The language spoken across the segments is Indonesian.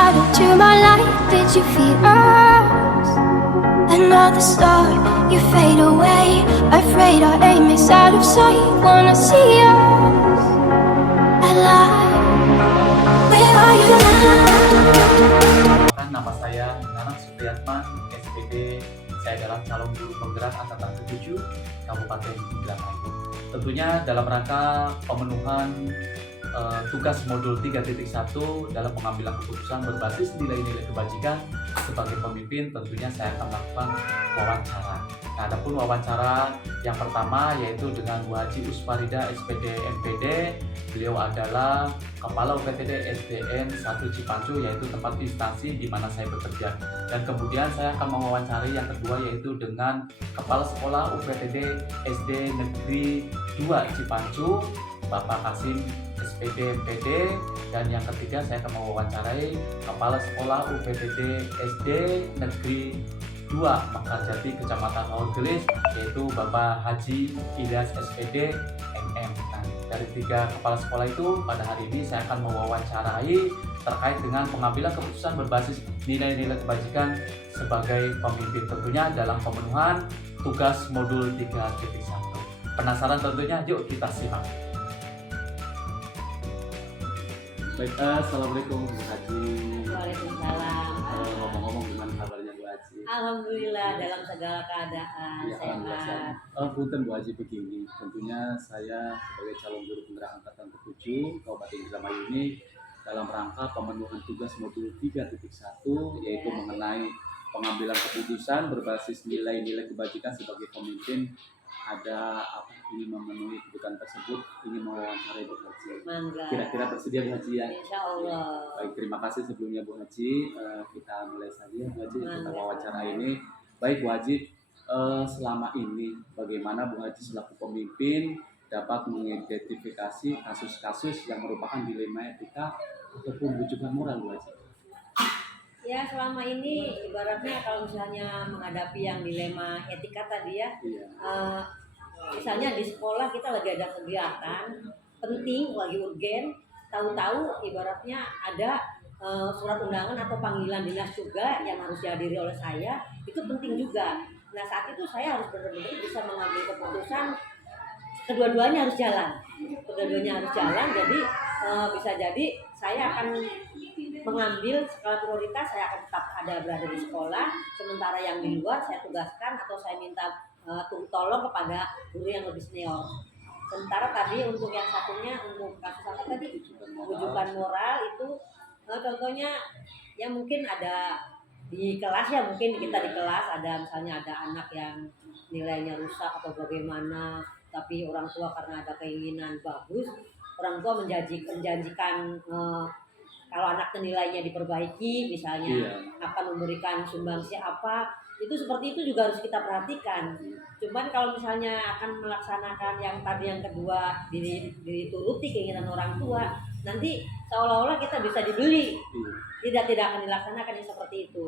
shadow to my light. Did you feel us? Another star, you fade away. Afraid our aim is out of sight. Wanna see us alive. Where are you now? Nama saya Nanak Supriyatman, SPD. Saya adalah calon guru penggerak angkatan ke-7 Kabupaten Indramayu. Tentunya dalam rangka pemenuhan tugas modul 3.1 dalam pengambilan keputusan berbasis nilai-nilai kebajikan sebagai pemimpin, tentunya saya akan melakukan wawancara. Nah, adapun wawancara yang pertama yaitu dengan Bu Haji Usfarida SPD MPD. Beliau adalah Kepala UPTD SDN 1 Cipancu, yaitu tempat instansi di mana saya bekerja. Dan kemudian saya akan mewawancari yang kedua yaitu dengan Kepala Sekolah UPTD SD Negeri 2 Cipancu, Bapak Kasim SPD MPD. Dan yang ketiga saya akan mewawancarai Kepala Sekolah UPTD SD Negeri 2 Mekarjati Kecamatan Laurgelis, yaitu Bapak Haji Ilyas SPD MM. Nah, dari tiga kepala sekolah itu pada hari ini saya akan mewawancarai terkait dengan pengambilan keputusan berbasis nilai-nilai kebajikan sebagai pemimpin, tentunya dalam pemenuhan tugas modul 3.1. Penasaran tentunya? Yuk kita simak. Baik, assalamualaikum Bu Haji. Waalaikumsalam. Ngomong-ngomong gimana kabarnya Bu Haji? Alhamdulillah dalam segala keadaan Ya, sehat. Punten Bu Haji, begini, tentunya saya sebagai calon guru penggerak angkatan ke-7 Kabupaten Indramayu ini dalam rangka pemenuhan tugas modul 3.1 yaitu mengenai pengambilan keputusan berbasis nilai-nilai kebajikan sebagai pemimpin. Ada apa ingin memenuhi kebutuhan tersebut, ingin mewawancarai Bu Haji. Mangga. Kira-kira bersedia Bu Haji ya? Insya Allah. Baik, terima kasih sebelumnya Bu Haji. Kita mulai saja Bu Haji, kita wawancara ini. Baik Bu Haji, selama ini bagaimana Bu Haji selaku pemimpin dapat mengidentifikasi kasus-kasus yang merupakan dilema etika ataupun rujukan moral Bu Haji? Ya, selama ini ibaratnya kalau misalnya menghadapi yang dilema etika tadi ya, Iya. misalnya di sekolah kita lagi ada kegiatan penting, lagi urgen, tahu-tahu ibaratnya ada surat undangan atau panggilan dinas juga yang harus dihadiri oleh saya, itu penting juga. Nah, saat itu saya harus benar-benar bisa mengambil keputusan, kedua-duanya harus jalan. Jadi bisa jadi saya akan mengambil skala prioritas, saya akan tetap berada di sekolah, sementara yang di luar saya tugaskan atau saya minta tolong kepada guru yang lebih senior. Sementara tadi untuk yang satunya, untuk kasus apa tadi, rujukan moral itu contohnya ya mungkin ada di kelas, ya mungkin kita di kelas ada misalnya ada anak yang nilainya rusak atau bagaimana, tapi orang tua karena ada keinginan bagus, orang tua menjanjikan kalau anaknya nilainya diperbaiki misalnya, akan memberikan sumbangsi apa, itu seperti itu juga harus kita perhatikan. Cuman kalau misalnya akan melaksanakan yang tadi yang kedua, dituruti keinginan orang tua, nanti seolah-olah kita bisa dibeli. Tidak akan dilaksanakan yang seperti itu.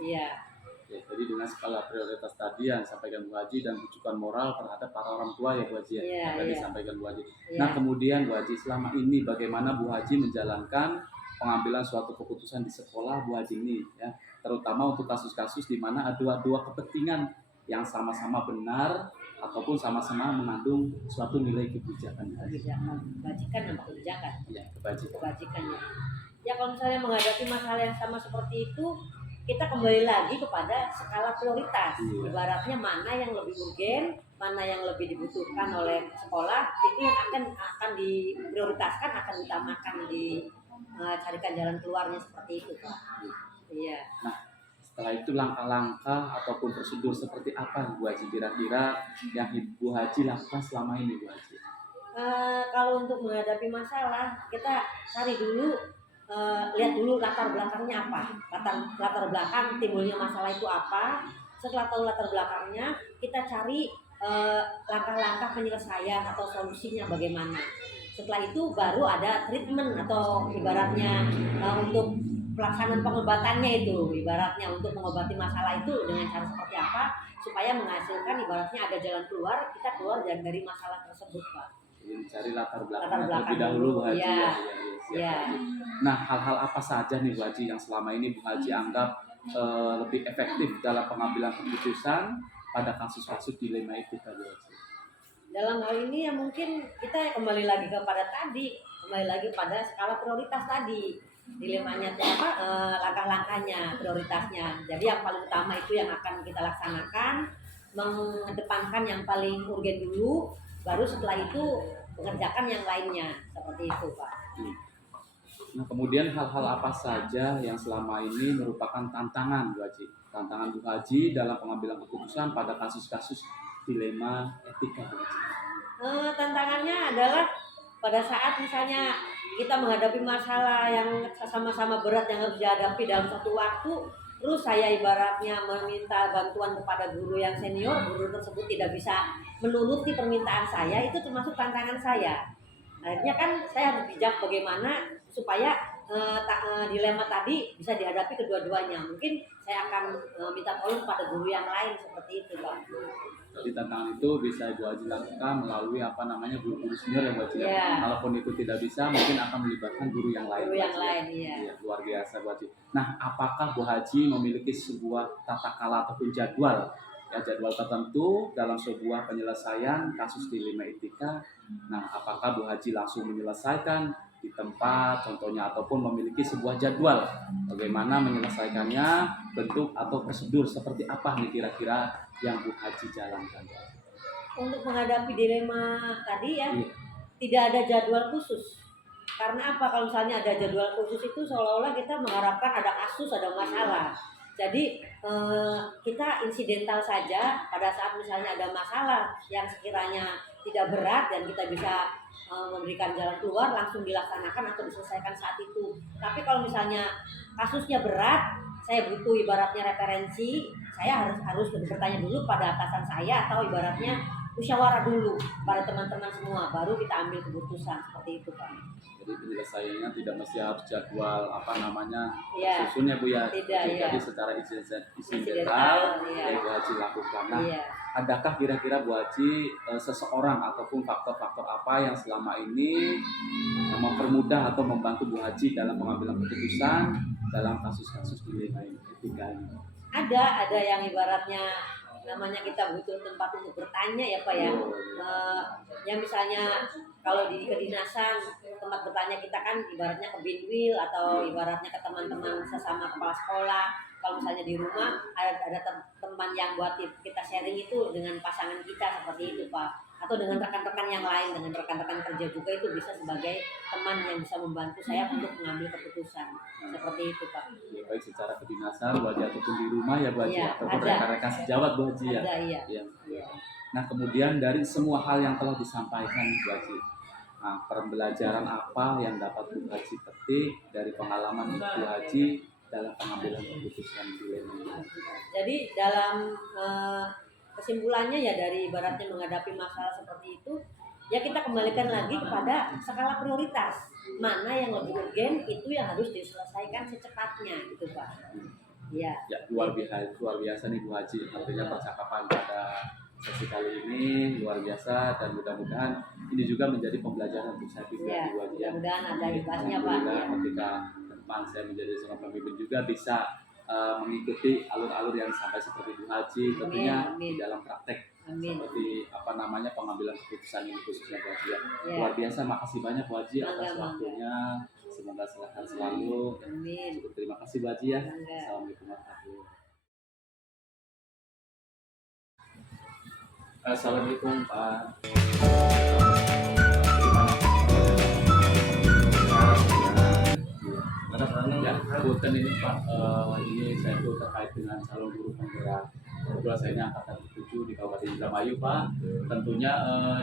Iya. Ya, jadi dengan skala prioritas tadi yang disampaikan Bu Haji dan rujukan moral terhadap para orang tua ya Bu Haji yang tadi disampaikan Bu Haji. Nah, kemudian Bu Haji, selama ini bagaimana Bu Haji menjalankan pengambilan suatu keputusan di sekolah Bu Haji ini ya, terutama untuk kasus-kasus di mana ada dua kepentingan yang sama-sama benar ataupun sama-sama mengandung suatu nilai kebijakan. Kebajikan dan kebijakan. Ya, kebajikan ya. Ya, kalau misalnya menghadapi masalah yang sama seperti itu, kita kembali lagi kepada skala prioritas. Ibaratnya mana yang lebih urgen, mana yang lebih dibutuhkan oleh sekolah, itu yang akan diprioritaskan, akan diutamakan, carikan jalan keluarnya seperti itu, Pak. Iya. Nah, setelah itu langkah-langkah ataupun prosedur seperti apa Bu Haji kira-kira yang Bu Haji lakukan selama ini Bu Haji? Kalau untuk menghadapi masalah, kita cari dulu, lihat dulu latar belakangnya apa, latar belakang timbulnya masalah itu apa. Setelah tahu latar belakangnya, kita cari langkah-langkah penyelesaian atau solusinya bagaimana. Setelah itu baru ada treatment atau ibaratnya untuk pelaksanaan pengobatannya, itu ibaratnya untuk mengobati masalah itu dengan cara seperti apa supaya menghasilkan ibaratnya ada jalan keluar, kita keluar dari masalah tersebut, Pak. Jadi cari latar belakang terlebih dahulu Bu Haji. Ya. siap Ya. Bu Haji. Nah, hal-hal apa saja nih Bu Haji yang selama ini Bu Haji anggap lebih efektif dalam pengambilan keputusan pada kasus-kasus dilema etika Bu Haji? Dalam hal ini ya mungkin kita kembali lagi kepada tadi, kembali lagi pada skala prioritas tadi, dilemanya apa, langkah-langkahnya, prioritasnya. Jadi yang paling utama itu yang akan kita laksanakan, mengedepankan yang paling urgen dulu, baru setelah itu mengerjakan yang lainnya, seperti itu Pak. Nah, kemudian hal-hal apa saja yang selama ini merupakan tantangan Bu Haji? Tantangan Bu Haji dalam pengambilan keputusan pada kasus-kasus dilema etika Bu Haji? Tantangannya adalah pada saat misalnya kita menghadapi masalah yang sama-sama berat yang harus dihadapi dalam satu waktu, terus saya ibaratnya meminta bantuan kepada guru yang senior, guru tersebut tidak bisa menuruti permintaan saya, itu termasuk tantangan saya. Akhirnya kan saya harus bijak bagaimana supaya dilema tadi bisa dihadapi kedua-duanya. Mungkin saya akan minta tolong pada guru yang lain seperti itu Pak. Jadi tantangan itu bisa Bu Haji lakukan melalui guru-guru senior yang Bu Haji. Ya. Kalaupun itu tidak bisa, mungkin akan melibatkan guru yang lain. Guru yang lain, iya. Ya, luar biasa Bu Haji. Nah, apakah Bu Haji memiliki sebuah tata kala ataupun jadwal tertentu dalam sebuah penyelesaian kasus dilema etika? Nah, apakah Bu Haji langsung menyelesaikan di tempat contohnya ataupun memiliki sebuah jadwal bagaimana menyelesaikannya, bentuk atau prosedur seperti apa nih kira-kira yang Bu Haji jalankan? Untuk menghadapi dilema tadi ya, Iya. tidak ada jadwal khusus. Karena apa? Kalau misalnya ada jadwal khusus itu seolah-olah kita mengharapkan ada kasus, ada masalah. Jadi kita insidental saja pada saat misalnya ada masalah yang sekiranya tidak berat dan kita bisa memberikan jalan keluar, langsung dilaksanakan atau diselesaikan saat itu. Tapi kalau misalnya kasusnya berat, saya butuh ibaratnya referensi, saya harus bertanya dulu pada atasan saya atau ibaratnya musyawarah dulu pada teman-teman semua, baru kita ambil keputusan seperti itu Pak. Jadi penyelesaiannya tidak mesti harus jadwal Iya. susunnya Bu ya. Tidak, Jadi iya. secara Incidental, insidental iya. yang Bu Haji lakukan. Nah, Iya. adakah kira-kira Bu Haji seseorang ataupun faktor-faktor apa yang selama ini mempermudah atau membantu Bu Haji dalam pengambilan keputusan dalam kasus-kasus dilema etika ini? Ada yang ibaratnya namanya kita butuh tempat untuk bertanya ya Pak ya. Yang misalnya kalau di kedinasan tempat bertanya kita kan ibaratnya ke binwil atau ibaratnya ke teman-teman sesama kepala sekolah. Kalau misalnya di rumah ada teman yang buat kita sharing itu dengan pasangan kita seperti itu Pak. Atau dengan rekan-rekan yang lain, dengan rekan-rekan kerja juga itu bisa sebagai teman yang bisa membantu saya untuk mengambil keputusan. Seperti itu Pak. Ya, baik secara kedinasan Bu Haji ataupun di rumah ya Bu Haji, Iya, ataupun ada. rekan-rekan sejawat Bu Haji ya. Ada iya. Ya. Iya. Nah, kemudian dari semua hal yang telah disampaikan Bu Haji, nah, pembelajaran apa yang dapat Bu Haji petik dari pengalaman Bu Haji dalam pengambilan keputusan dilema ini? Jadi dalam kesimpulannya ya dari ibaratnya menghadapi masalah seperti itu, ya kita kembalikan lagi kepada skala prioritas. Mana yang lebih urgen itu yang harus diselesaikan secepatnya gitu Pak. Iya. Ya, luar biasa nih Bu Haji. Artinya percakapan pada sesi kali ini luar biasa dan mudah-mudahan ini juga menjadi pembelajaran untuk saya juga Iya, Bu Haji. mudah-mudahan ada ikhlasnya Pak. Alhamdulillah, Ya. ketika ke depan saya menjadi seorang pemimpin juga bisa mengikuti alur-alur yang sampai seperti Bu Haji tentunya Amin. di dalam praktek Amin. seperti pengambilan keputusan ini khususnya Bu Haji. Ya. Luar biasa, makasih banyak Bu Haji atas Bangga. waktunya. Semoga sehat selalu. Amin. Terima kasih Bu Haji ya. Bangga. Assalamualaikum warahmatullahi wabarakatuh. Assalamualaikum Pak. Ya, punten ini Pak, ini saya tuh terkait dengan calon guru penggerak. Kebetulan saya ini angkatan 7 di Kabupaten Indramayu Pak. Tentunya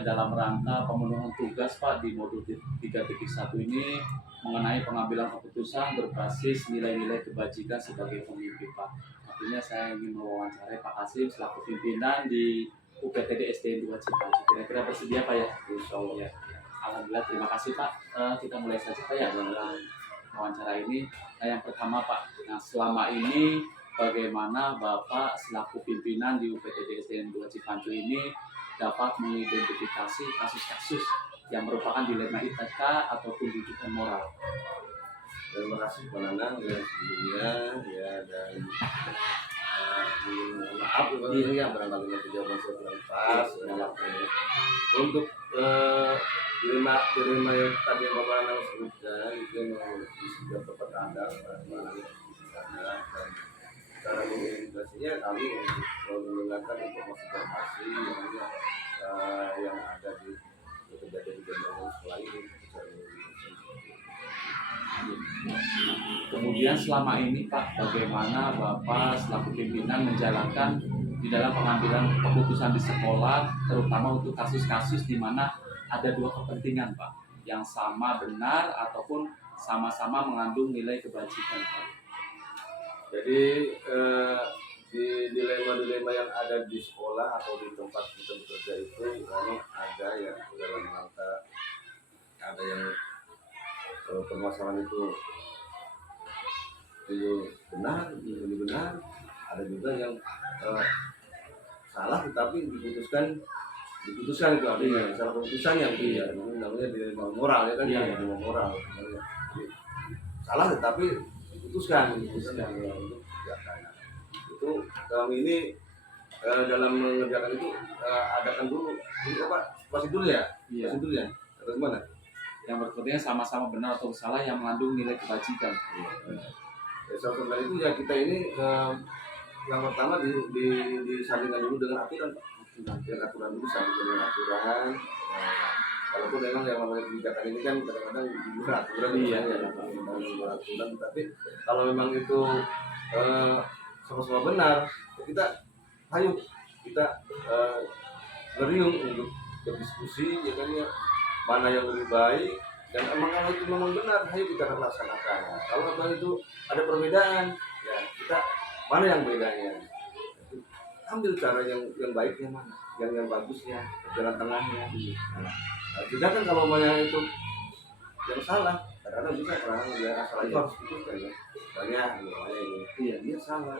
dalam rangka pemenuhan tugas Pak di modul 3.1 ini mengenai pengambilan keputusan berbasis nilai-nilai kebajikan sebagai pemimpin Pak. Artinya saya ingin mewawancarai Pak Kasim selaku pimpinan di UPTD SDN 2 Cipacu. Kira-kira bersedia Pak ya? Insya Allah ya. Alhamdulillah, terima kasih Pak. Kita mulai saja Pak ya dalam wawancara ini. Yang pertama Pak, nah selama ini bagaimana Bapak selaku pimpinan di UPTD SDN 2 Cipacu ini dapat mengidentifikasi kasus-kasus yang merupakan dilema etika ataupun rujukan moral. Terima kasih Pak Nanang ya sebelumnya ya, dan maaf ya barangkali nanti jawaban saya kurang pas ya. Untuk dilema yang tadi yang Bapak Nanang sebutkan itu memang sudah tepat ada dan cara mengedukasinya kami mendengarkan informasi yang ada di kejadian setelah ini. Kemudian selama ini Pak, bagaimana Bapak selaku pimpinan menjalankan di dalam pengambilan keputusan di sekolah, terutama untuk kasus-kasus di mana ada dua kepentingan Pak, yang sama benar ataupun sama-sama mengandung nilai kebajikan Pak? Jadi di dilema-dilema yang ada di sekolah atau di tempat kita bekerja itu memang ada ya dalam rangka ada yang permasalahan itu benar, ini benar, ada juga yang salah tetapi diputuskan itu artinya salah keputusannya itu ya namanya dilema moral ya kan dilema moral salah tetapi diputuskan ya, untuk kerjaan. Itu kami ini dalam mengerjakan itu adakan dulu ini apa pasti dulu ya atau gimana yang berkepentingan sama-sama benar atau salah yang mengandung nilai kebajikan. Ya, soal itu ya kita ini yang pertama disandingkan dulu dengan aturan Pak. Dengan aturan dulu sandingkan dengan aturan. Walaupun memang yang namanya kebijakan ini kan kadang-kadang di luar aturan aturan, tapi kalau memang itu sama-sama benar, ya kita ayo kita beriung untuk berdiskusi ya kan ya mana yang lebih baik dan emang kalau itu memang benar ayo kita akan laksanakan. Kalau memang itu ada perbedaan ya kita mana yang bedanya ambil cara yang baiknya mana yang bagusnya jalan tengahnya. Tidak kan kalau banyak itu yang salah karena bisa orang dia asal itu harus diputuskan ya banyak ini dia salah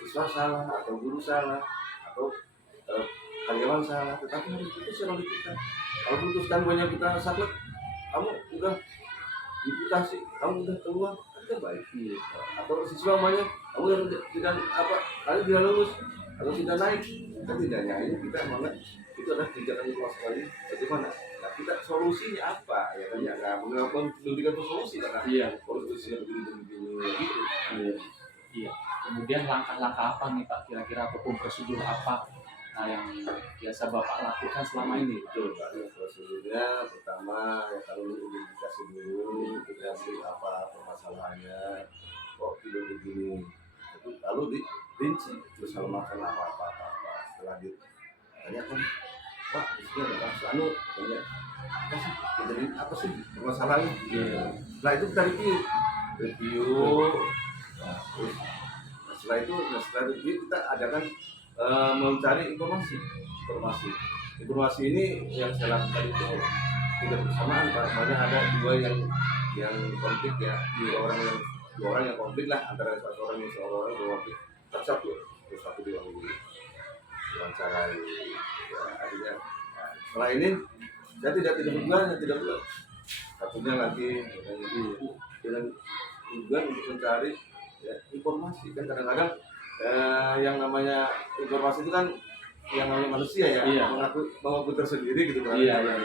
siswa salah atau guru salah atau karyawan salah tetapi harus diputuskan oleh kita. Kalau putuskan banyak kita sakit, kamu udah diputasi, kamu udah keluar, kan baik. Atau siswa banyak, kamu tidak apa, kalian tidak lulus atau tidak naik, kan tidaknya ini kita mana itu adalah kebijakan kelas sekali. Bagaimana? Nah kita solusinya apa? Ya kan ya, mengapa pendidikan itu solusi karena solusinya begini gitu. Iya. Kemudian langkah-langkah apa nih Pak kira-kira ataupun prosedur apa? Nah, yang biasa Bapak lakukan selama ini? Betul, prosedurnya pertama ya kalau identifikasi dulu, identifikasi apa permasalahannya, kok tidak begini, lalu dirinci terus kalau makan apa. Setelah ditanyakan, Pak, di sini ada kasus banyak, jadi apa sih permasalahannya? Nah itu kita review, nah, terus setelah itu kita adakan mencari informasi ini yang saya lakukan itu tidak bersamaan Pak. Banyak ada dua yang konflik ya dua orang yang konflik lah antara seorang yang konflik terus satu diwawancara ya, akhirnya setelah ini saya tidak berdua satunya lagi dengan tujuan untuk mencari ya, informasi kan kadang-kadang yang namanya informasi itu kan yang namanya manusia ya mengaku tersendiri gitu kan benar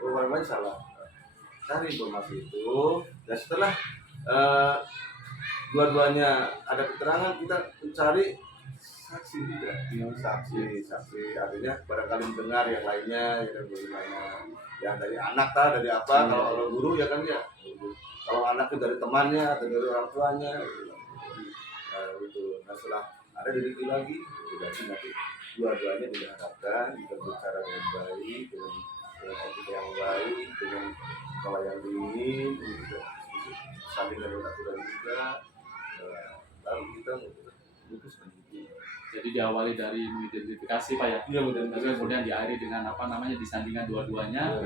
orang lain salah cari informasi itu dan setelah dua-duanya ada keterangan kita mencari saksi juga saksi artinya barangkali mendengar yang lainnya yang dari anak dari apa kalau guru ya kan ya kalau anaknya dari temannya atau dari orang tuanya nah setelah ada review lagi nanti dua-duanya diharapkan kita bicara dengan baik dengan etika yang baik dengan kalau yang diingin saling dengan aturan juga lalu kita memutuskan itu. Jadi diawali dari mengidentifikasi Pak ya. Kemudian diakhiri dengan disandingkan dua-duanya.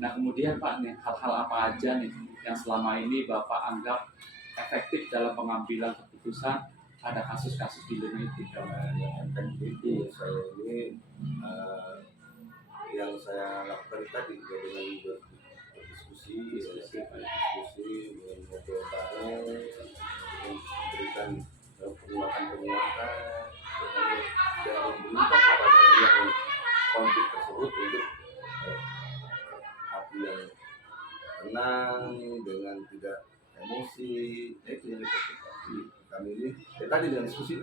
Nah kemudian Pak nih hal-hal apa aja nih yang selama ini Bapak anggap efektif dalam pengambilan keputusan ada kasus-kasus dilema etika. Yang itu saya ini yang saya lakukan tadi ya, dengan berdiskusi, ngobrol bareng, memberikan penguatan dan meminta kepada yang konflik tersebut untuk hati yang tenang dengan tidak emosi. Itu yang kami ini tadi dengan diskusi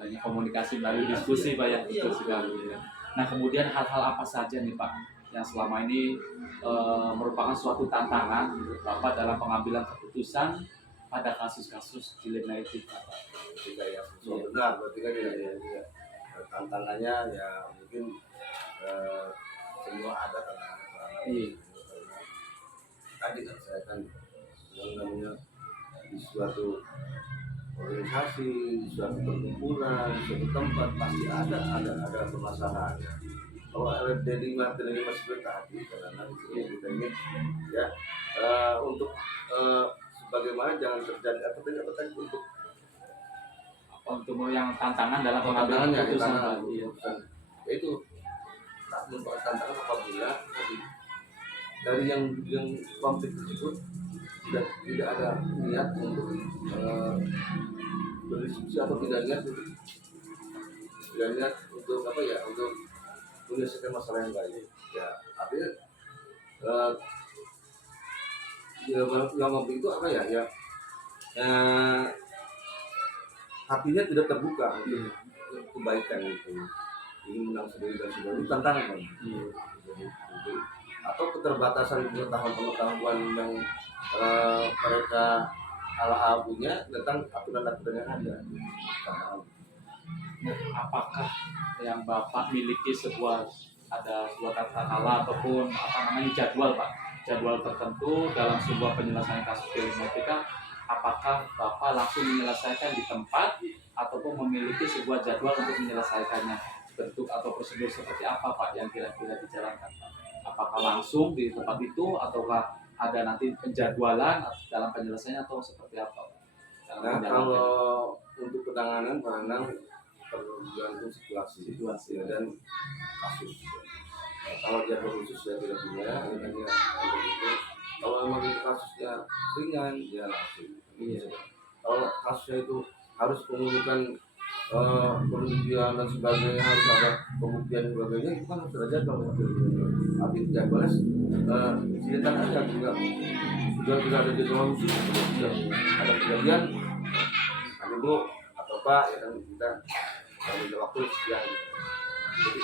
Adanya komunikasi melalui diskusi Pak ya, betul sekali. Nah kemudian hal-hal apa saja nih Pak yang selama ini merupakan suatu tantangan Bapak dalam pengambilan keputusan pada kasus-kasus dilema etika Pak? Ketika yang benar, berarti kan ya, tantangannya ya mungkin semua ada tantangan. Tadi kan saya kan yang namanya di suatu organisasi, di suatu perkumpulan, di suatu tempat pasti ada permasalahannya. Kalau LD5 seperti tadi, karena kita ini ya untuk sebagaimana jangan terjadi apa tadi untuk yang tantangan dalam pengambilan keputusan itu tak merupakan tantangan apabila dari yang konflik tersebut tidak ada niat untuk berdiskusi atau tidak niat untuk apa ya, untuk menyelesaikan masalah yang baik ya. Artinya yang konflik itu apa ya hatinya tidak terbuka untuk kebaikan itu, ingin menang sendiri dan sebagainya, itu tantangan kan. Atau keterbatasan pengetahuan yang mereka ala punya tentang aturan-aturan yang ada. Apakah yang Bapak miliki ada sebuah katakanlah ataupun jadwal Pak, jadwal tertentu dalam sebuah penyelesaian kasus dilema etika? Apakah Bapak langsung menyelesaikan di tempat ataupun memiliki sebuah jadwal untuk menyelesaikannya? Bentuk atau prosedur seperti apa Pak yang kira-kira dijalankan Pak? Apakah langsung di tempat itu ataukah ada nanti penjadwalan dalam penyelesaiannya atau seperti apa Pak? Nah, kalau untuk penanganan tergantung situasi ya, dan kasus. Kalau jadwal khusus ya tidak punya, hanya itu. Kalau memang itu kasusnya ringan ya langsung. Kalau kasusnya itu harus pengurukan penelitian dan sebagainya, harus ada pembuktian dan sebagainya, itu kan harus ada jadwal. Tapi jadwalnya cerita aja juga sudah ada jadwal khusus, sudah ada kejadian Bu atau Pak ya kan, kita minta waktu sekian. Jadi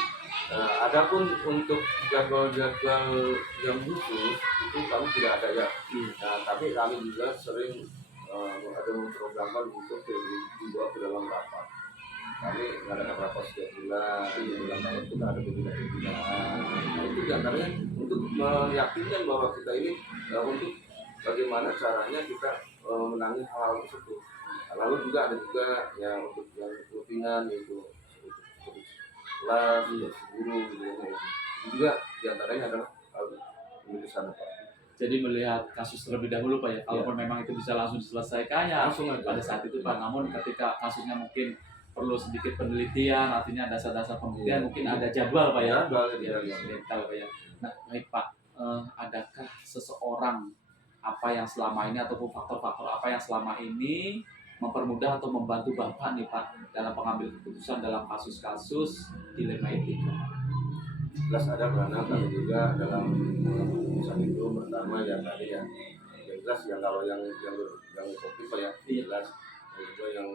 adapun untuk jadwal-jadwal yang khusus itu kami tidak ada ya. Tapi kami juga sering ada memprogramkan untuk dibawa ke dalam rapat. Kami mengadakan rapat setiap bulan, dalam tahun itu ada pembinaan. Nah, itu diantaranya untuk meyakinkan bahwa kita ini untuk bagaimana caranya kita menangani hal-hal tersebut. Lalu juga ada yang untuk yang rutinan, yaitu kelas, guru, gitu ya. Itu juga diantaranya adalah penulisan Pak. Jadi melihat kasus terlebih dahulu Pak ya, kalaupun memang itu bisa langsung diselesaikan ya langsung pada saat itu Pak. Namun ketika kasusnya mungkin perlu sedikit penelitian, artinya dasar-dasar pembuktian, mungkin ada jadwal Pak ya. Pak ya. Nah baik Pak, adakah seseorang apa yang selama ini ataupun faktor-faktor apa yang selama ini mempermudah atau membantu Bapak nih Pak dalam pengambil keputusan dalam kasus-kasus dilema etika? Jelas ada, karena kami juga dalam keputusan itu pertama ya tadi ya jelas yang kalau yang konflik Pak ya jelas, yang kedua yang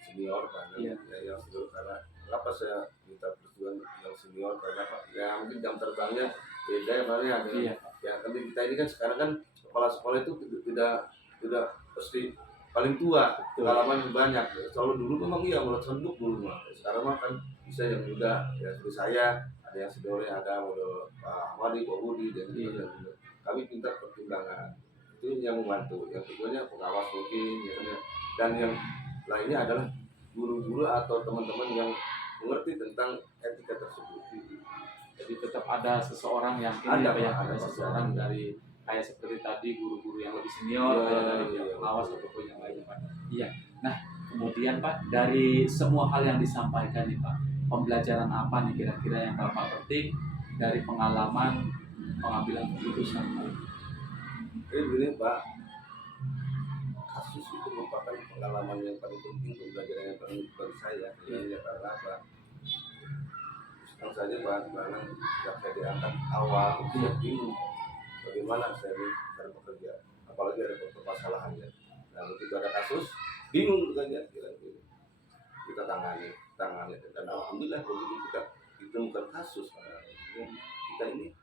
senior karena yang senior, karena kenapa saya minta persetujuan yang senior karena Pak ya mungkin jam terbangnya beda ya Pak ya. Ya tapi kita ini kan sekarang kan kepala sekolah itu tidak pasti paling tua, pengalaman banyak. Kalau dulu memang mulai senduk dulu mah. Sekarang mah kan bisa yang muda ya seperti saya, ada yang seniornya, ada model Pak Ahmadi, Pak Budi dan kami minta pertimbangan. Itu yang membantu. Yang keduanya pengawas mungkin ya, dan yang lainnya adalah guru-guru atau teman-teman yang mengerti tentang etika tersebut. Jadi tetap ada seseorang yang ada seseorang dari kayak seperti tadi guru-guru yang lebih senior, Iya, kayak dari iya. pihak pengawas ataupun yang lainnya Pak. Iya. Nah kemudian Pak, dari semua hal yang disampaikan nih Pak, pembelajaran apa nih kira-kira yang Bapak petik dari pengalaman pengambilan keputusan Pak? Jadi begini Pak, kasus itu merupakan pengalaman yang paling penting, pembelajaran yang paling penting bagi saya. Ya karena apa? Sekarang saja Pak, karena sejak saya diangkat awal, saya bingung bagaimana saya bekerja, apalagi ada permasalahan ya. Nah begitu ada kasus, bingung saja kita tangani, dan alhamdulillah begitu kita ditemukan kasus, kita ini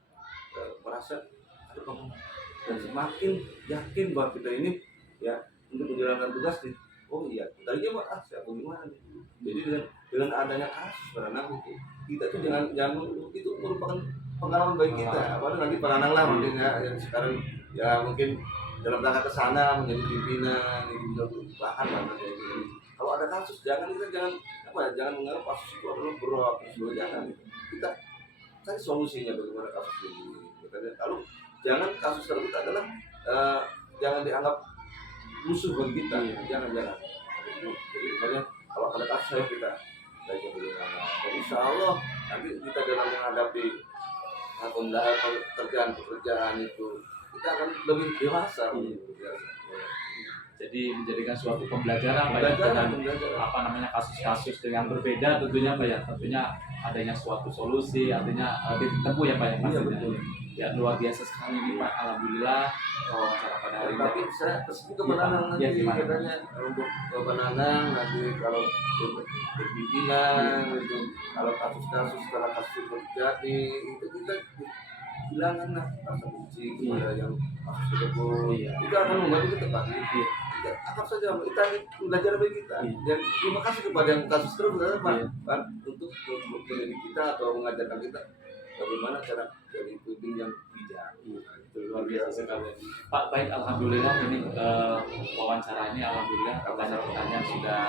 merasa ada pengembangan dan semakin yakin bahwa kita ini ya untuk menjalankan tugas nih. Oh iya, tadinya Pak, saya bagaimana nih? Jadi dengan adanya kasus karena itu kita tuh jangan itu merupakan pengalaman baik kita. Apalagi nanti penanang lah mungkin ya yang sekarang ya mungkin dalam rangka ke sana menjadi pimpinan itu bahkan kayak gitu. Kalau ada kasus jangan jangan menganggap kasus itu adalah berat, jangan. Kita cari solusinya bagaimana kasus ini. Lalu jangan kasus tersebut adalah jangan dianggap musuh bagi kita, jangan. Jadi makanya kalau ada kasus saya kita belajar bagaimana. Dan insya Allah nanti kita dalam menghadapi pekerjaan itu kita akan lebih dewasa. Jadi menjadikan suatu pembelajaran Pak ya, dengan apa namanya kasus-kasus dengan berbeda tentunya Pak ya, tentunya adanya suatu solusi, artinya titik temu ya Pak ya pastinya. Ya luar biasa sekali nih Pak, alhamdulillah wawancara pada hari ini. Tapi saya pesan ke Penanang nanti katanya untuk ke Penanang nanti kalau berpimpinan itu kalau kasus-kasus setelah kasus itu terjadi itu kita bilangan lah rasa benci kepada yang kasus tersebut. Itu akan membantu kita Pak. Kita anggap saja kita ini belajar bagi kita dan terima kasih kepada yang kasus terus Pak untuk mendidik kita atau mengajarkan kita bagaimana cara jadi pemimpin yang bijak. Itu luar biasa sekali Pak. Baik, alhamdulillah ini wawancara ini alhamdulillah pertanyaan-pertanyaan sudah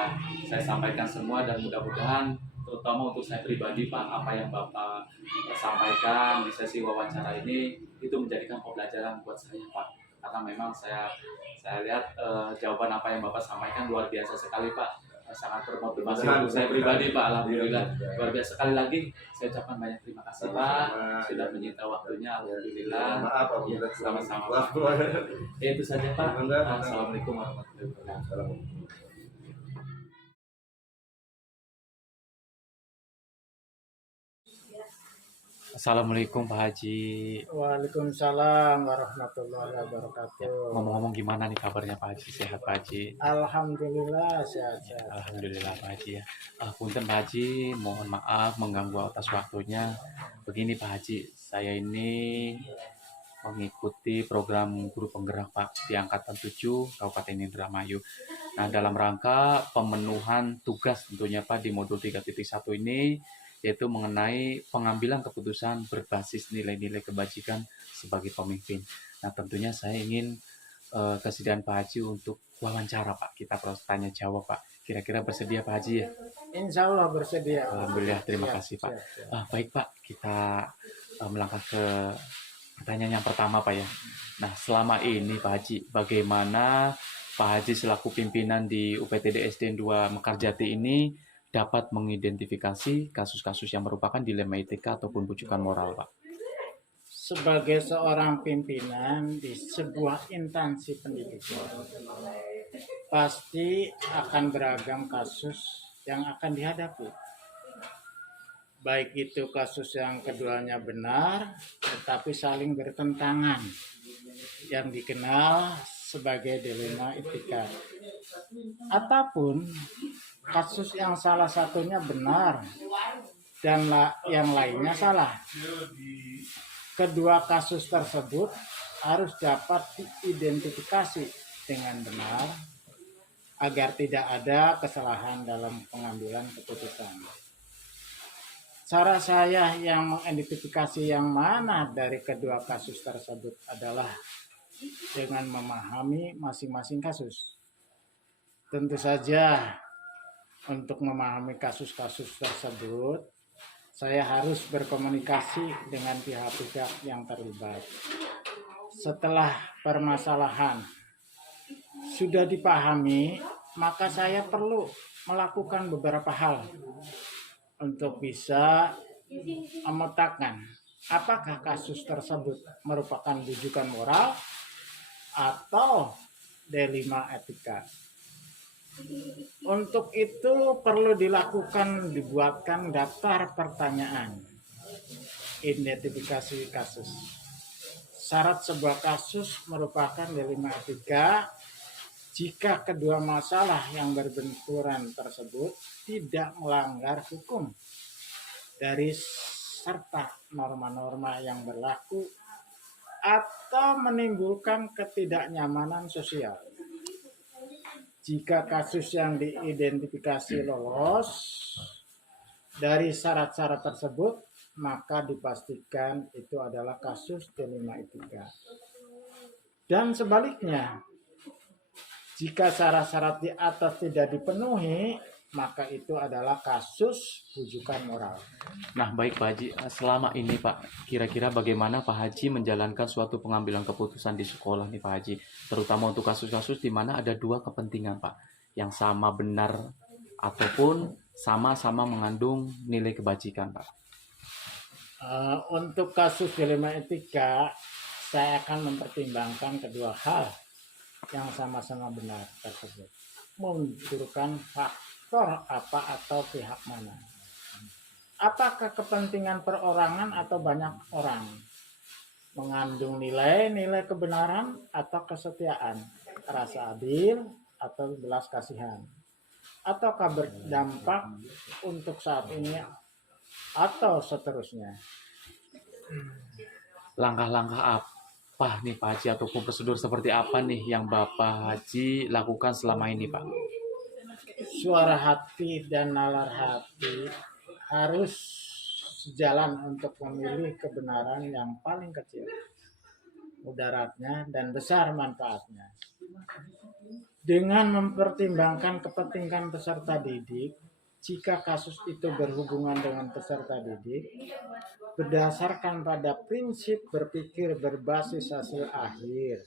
saya sampaikan semua dan mudah-mudahan terutama untuk saya pribadi Pak, apa yang Bapak sampaikan di sesi wawancara ini itu menjadikan pembelajaran buat saya Pak, karena memang saya lihat jawaban apa yang Bapak sampaikan luar biasa sekali Pak, sangat bermotivasi untuk saya pribadi Pak. Alhamdulillah luar biasa. Sekali lagi saya ucapkan banyak terima kasih Pak sudah menyita waktunya. Alhamdulillah ya, sama-sama Pak. Itu saja Pak. Assalamualaikum warahmatullahi wabarakatuh. Assalamualaikum Pak Haji. Waalaikumsalam warahmatullahi wabarakatuh. Ngomong-ngomong gimana nih kabarnya Pak Haji? Sehat Pak Haji? Alhamdulillah sehat. Alhamdulillah Pak Haji ya. Punten Pak Haji, mohon maaf mengganggu atas waktunya. Begini Pak Haji, saya ini mengikuti program guru penggerak Pak di Angkatan 7 Kabupaten Indramayu. Nah dalam rangka pemenuhan tugas tentunya Pak di modul 3.1 ini, yaitu mengenai pengambilan keputusan berbasis nilai-nilai kebajikan sebagai pemimpin. Nah tentunya saya ingin kesediaan Pak Haji untuk wawancara Pak. Kita proses tanya jawab Pak. Kira-kira bersedia Pak Haji ya? Insya Allah bersedia. Alhamdulillah, terima kasih Pak. Baik Pak, kita melangkah ke pertanyaan yang pertama Pak ya. Nah selama ini Pak Haji, bagaimana Pak Haji selaku pimpinan di UPTD SDN 2 Mekarjati ini dapat mengidentifikasi kasus-kasus yang merupakan dilema etika ataupun bujukan moral, Pak? Sebagai seorang pimpinan di sebuah instansi pendidikan, pasti akan beragam kasus yang akan dihadapi. Baik itu kasus yang keduanya benar, tetapi saling bertentangan, yang dikenal sebagai dilema etika. Ataupun kasus yang salah satunya benar dan yang lainnya salah. Kedua kasus tersebut harus dapat diidentifikasi dengan benar agar tidak ada kesalahan dalam pengambilan keputusan. Cara saya yang mengidentifikasi yang mana dari kedua kasus tersebut adalah dengan memahami masing-masing kasus. Tentu saja untuk memahami kasus-kasus tersebut, saya harus berkomunikasi dengan pihak-pihak yang terlibat. setelah permasalahan sudah dipahami, maka saya perlu melakukan beberapa hal untuk bisa memetakan apakah kasus tersebut merupakan rujukan moral atau dilema etika. Untuk itu perlu dibuatkan daftar pertanyaan identifikasi kasus. Syarat sebuah kasus merupakan dilema etika jika kedua masalah yang berbenturan tersebut tidak melanggar hukum dari serta norma-norma yang berlaku atau menimbulkan ketidaknyamanan sosial. Jika kasus yang diidentifikasi lolos dari syarat-syarat tersebut, maka dipastikan itu adalah kasus dilema etika. Dan sebaliknya, jika syarat-syarat di atas tidak dipenuhi, maka itu adalah kasus rujukan moral. Nah, baik Pak Haji, selama ini Pak, kira-kira bagaimana Pak Haji menjalankan suatu pengambilan keputusan di sekolah nih Pak Haji, terutama untuk kasus-kasus di mana ada dua kepentingan Pak, yang sama benar ataupun sama-sama mengandung nilai kebajikan Pak. Untuk kasus dilema etika, saya akan mempertimbangkan kedua hal yang sama-sama benar tersebut, menunjukkan faktor apa atau pihak mana. Apakah kepentingan perorangan atau banyak orang, mengandung nilai-nilai kebenaran atau kesetiaan, rasa adil atau belas kasihan, ataukah berdampak untuk saat ini atau seterusnya. Langkah-langkah apa nih Pak Haji ataupun prosedur seperti apa nih yang Bapak Haji lakukan selama ini Pak? Suara hati dan nalar hati harus sejalan untuk memilih kebenaran yang paling kecil mudaratnya dan besar manfaatnya. Dengan mempertimbangkan kepentingan peserta didik, jika kasus itu berhubungan dengan peserta didik, berdasarkan pada prinsip berpikir berbasis hasil akhir,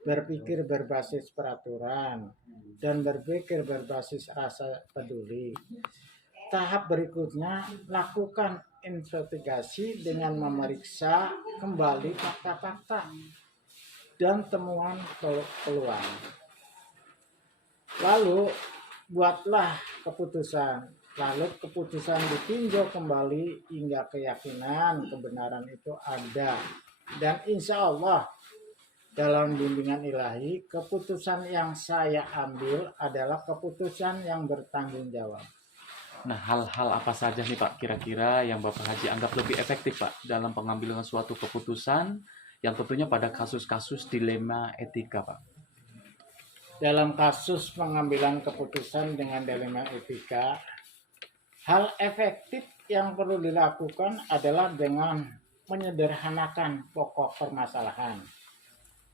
berpikir berbasis peraturan, dan berpikir berbasis rasa peduli. Tahap berikutnya, lakukan investigasi dengan memeriksa kembali fakta-fakta dan temuan peluang. Lalu, buatlah keputusan. Lalu keputusan ditinjau kembali hingga keyakinan kebenaran itu ada. Dan insya Allah, dalam bimbingan ilahi, keputusan yang saya ambil adalah keputusan yang bertanggung jawab. Nah, hal-hal apa saja nih Pak kira-kira yang Bapak Haji anggap lebih efektif Pak dalam pengambilan suatu keputusan yang tentunya pada kasus-kasus dilema etika Pak? Dalam kasus pengambilan keputusan dengan dilema etika, hal efektif yang perlu dilakukan adalah dengan menyederhanakan pokok permasalahan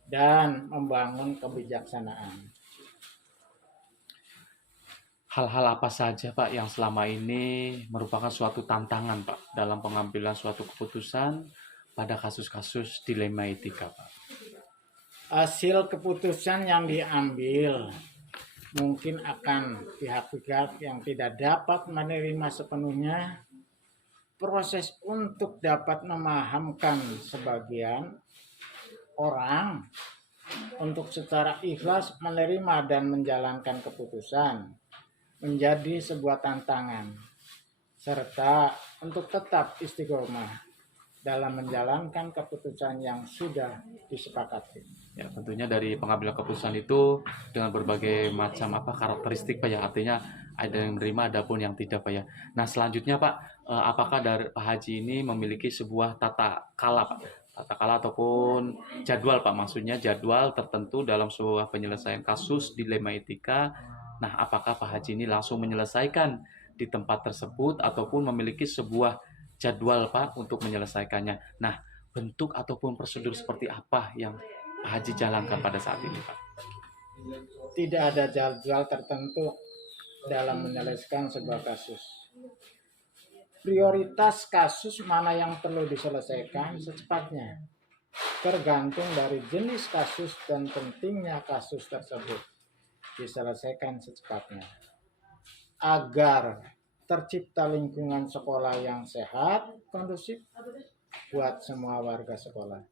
dan membangun kebijaksanaan. Hal-hal apa saja Pak yang selama ini merupakan suatu tantangan Pak dalam pengambilan suatu keputusan pada kasus-kasus dilema etika Pak? Hasil keputusan yang diambil mungkin akan pihak-pihak yang tidak dapat menerima sepenuhnya. Proses untuk dapat memahamkan sebagian orang untuk secara ikhlas menerima dan menjalankan keputusan menjadi sebuah tantangan, serta untuk tetap istiqomah dalam menjalankan keputusan yang sudah disepakati. Ya, tentunya dari pengambilan keputusan itu dengan berbagai macam karakteristik Pak ya, artinya ada yang menerima, ada pun yang tidak Pak ya. Nah, selanjutnya Pak, apakah dari Pak Haji ini memiliki sebuah tata kala Pak? Tata kala ataupun jadwal Pak, maksudnya jadwal tertentu dalam sebuah penyelesaian kasus dilema etika. Nah, apakah Pak Haji ini langsung menyelesaikan di tempat tersebut ataupun memiliki sebuah jadwal Pak untuk menyelesaikannya? Nah, bentuk ataupun prosedur seperti apa yang Pak Haji jalankan pada saat ini Pak? Tidak ada jadwal tertentu dalam menyelesaikan sebuah kasus. Prioritas kasus mana yang perlu diselesaikan secepatnya. tergantung dari jenis kasus dan pentingnya kasus tersebut diselesaikan secepatnya agar tercipta lingkungan sekolah yang sehat, kondusif buat semua warga sekolah.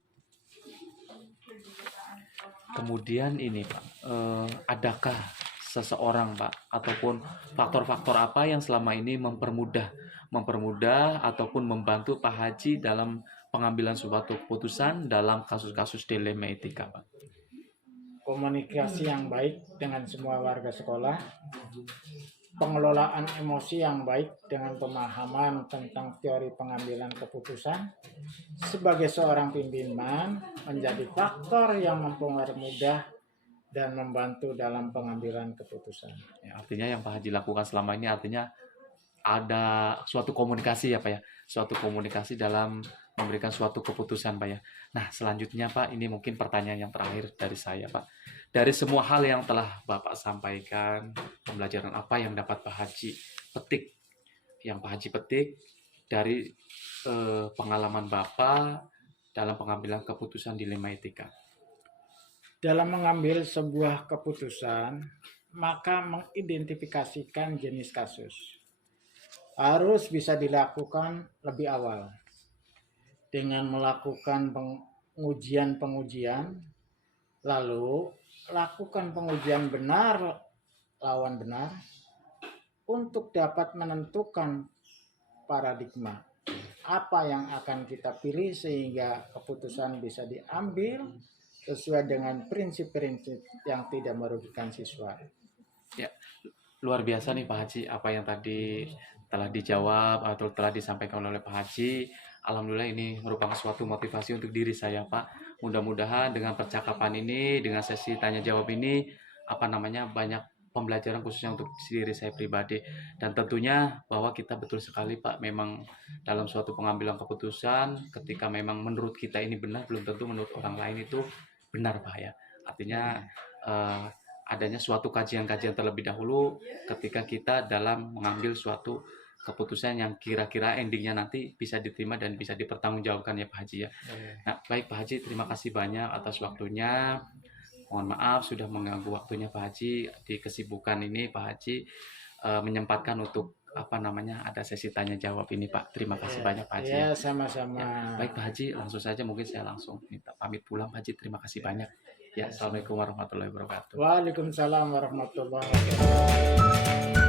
Kemudian ini Pak, adakah seseorang Pak ataupun faktor-faktor apa yang selama ini mempermudah ataupun membantu Pak Haji dalam pengambilan suatu keputusan dalam kasus-kasus dilema etika Pak? Komunikasi yang baik dengan semua warga sekolah, pengelolaan emosi yang baik dengan pemahaman tentang teori pengambilan keputusan sebagai seorang pimpinan menjadi faktor yang mempermudah dan membantu dalam pengambilan keputusan. Ya, artinya yang Pak Haji lakukan selama ini artinya ada suatu komunikasi ya Pak ya, suatu komunikasi dalam memberikan suatu keputusan Pak ya. Nah selanjutnya Pak, ini mungkin pertanyaan yang terakhir dari saya Pak. Dari semua hal yang telah Bapak sampaikan, pembelajaran apa yang dapat Pak Haji petik, yang Pak Haji petik dari pengalaman Bapak dalam pengambilan keputusan dilema etika? Dalam mengambil sebuah keputusan, maka mengidentifikasikan jenis kasus harus bisa dilakukan lebih awal dengan melakukan pengujian, lalu lakukan pengujian benar lawan benar untuk dapat menentukan paradigma apa yang akan kita pilih sehingga keputusan bisa diambil sesuai dengan prinsip-prinsip yang tidak merugikan siswa. Ya, luar biasa nih Pak Haji, apa yang tadi telah dijawab atau telah disampaikan oleh Pak Haji. Alhamdulillah ini merupakan suatu motivasi untuk diri saya Pak. Mudah-mudahan dengan percakapan ini, dengan sesi tanya jawab ini, banyak pembelajaran khususnya untuk diri saya pribadi. Dan tentunya bahwa kita betul sekali Pak, memang dalam suatu pengambilan keputusan, ketika memang menurut kita ini benar, belum tentu menurut orang lain itu benar Pak ya. Artinya adanya suatu kajian-kajian terlebih dahulu ketika kita dalam mengambil suatu keputusan yang kira-kira endingnya nanti bisa diterima dan bisa dipertanggungjawabkan ya Pak Haji ya. Nah baik Pak Haji, terima kasih banyak atas waktunya. Mohon maaf sudah mengganggu waktunya Pak Haji di kesibukan ini. Pak Haji menyempatkan untuk ada sesi tanya jawab ini Pak. Terima kasih banyak Pak Haji. Ya sama-sama. Ya. Baik Pak Haji, langsung saja mungkin saya langsung minta pamit pulang Pak Haji. Terima kasih banyak. Ya, assalamualaikum warahmatullahi wabarakatuh. Waalaikumsalam warahmatullahi wabarakatuh.